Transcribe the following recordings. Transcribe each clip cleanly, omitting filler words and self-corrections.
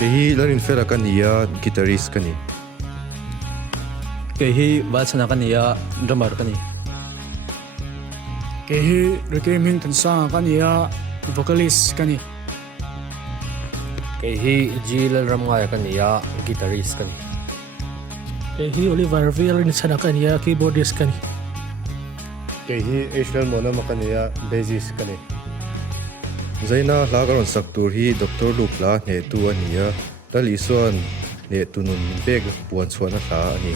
Kehi larin fera kaniya guitarist kani. Kehi Vatsana kaniya drummer kani. Kehi Ricky Minton sa kaniya vocalist kani. Kehi Jill Ramaya kaniya guitarist kani. Kehi Oliver Villarn kaniya keyboardist kani. Kehi Israel Mona makaniya bassist kani. Zaina lagaron saktur hi Dr. Lukla ne tu aniya dali suan ne tunun beg puan suan atla ani.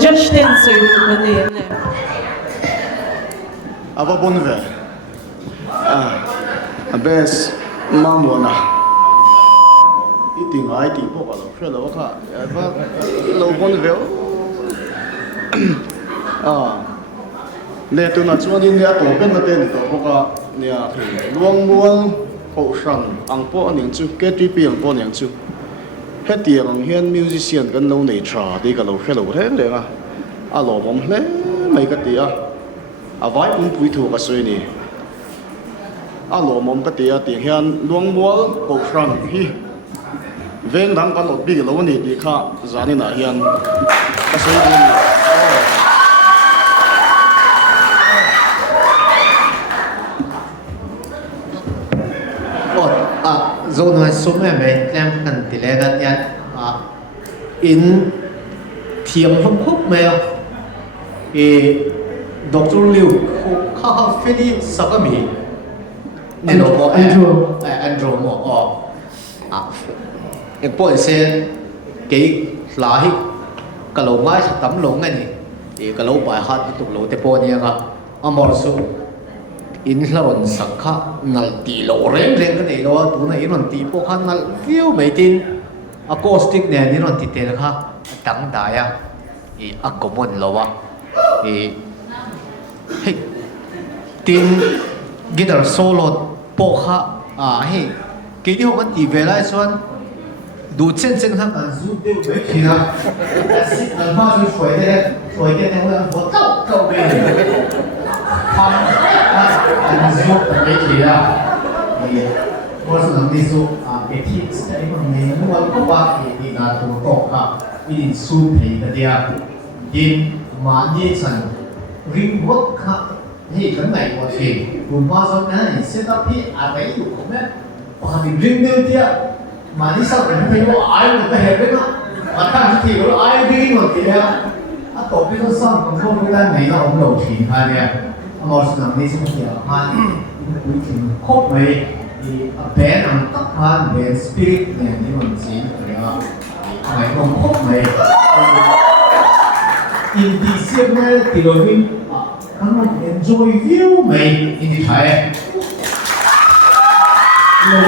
Just dance vấn đề này. Ava bonve. Abes mamona. tiếng ai tiếng bộ cả rồi lâu cả và lâu con véo nè tôi nói cho nên nè tổ bên nó tên tổ bộ cả nè luang muang hậu sang ang po anh chú kết tri piang po anh chú hết tiếng hiện musician gần lâu này trà đi cả lâu thế đấy à lo mồm thế mấy cái tiếng vai cũng bùi thủ cái suy nè lo mồm cái tiếng hiện luang muang hậu sang hi ven thằng cái lột bị lâu này đi khá giá này là hiện cái suy nè zone nói số mấy em cần tỷ lệ gần nhận in thiềm không khúc mèo thì Dr. Liu khá phê đi sao cái gì Andrew mo em bỏ xe cái lá hít cái lỗ ngay tấm lỗ ngay này thì cái lỗ bài hát tụt lỗ thế bỏ nha cả số in laron sakha nal ti lo reng cái này đó tu này in ti po khan nal view mấy tin acoustic này ni ron ti tel kha tang da ya i akomon lo wa i hey tin guitar solo po kha hey cái điều mà ti về lại xuân đủ chân ha zu de về na sit al ma ju phơi đấy này nó có câu về anh giúp cái gì đó thì tôi sẽ làm đi giúp cái thiết cái mình muốn có ba thì là tụ tổ cả đi giúp thì cái gì đi mà như chẳng riêng một cả thì cái này một thì cùng bao giờ này sẽ tập thì cái đủ không biết và thì riêng điều thì mà đi sau này thấy có ai một cái hệ đấy mà thằng thì có ai đi một thì tổ cái nó xong còn không cái này nó không đầu chỉ hay nè một sự làm đi xong rồi mà quy trình cốt về thì bé nằm tất cả về spirit này như mình chỉ rồi phải không cốt về in đi xem này thì đối với các bạn enjoy view về in đi thấy rồi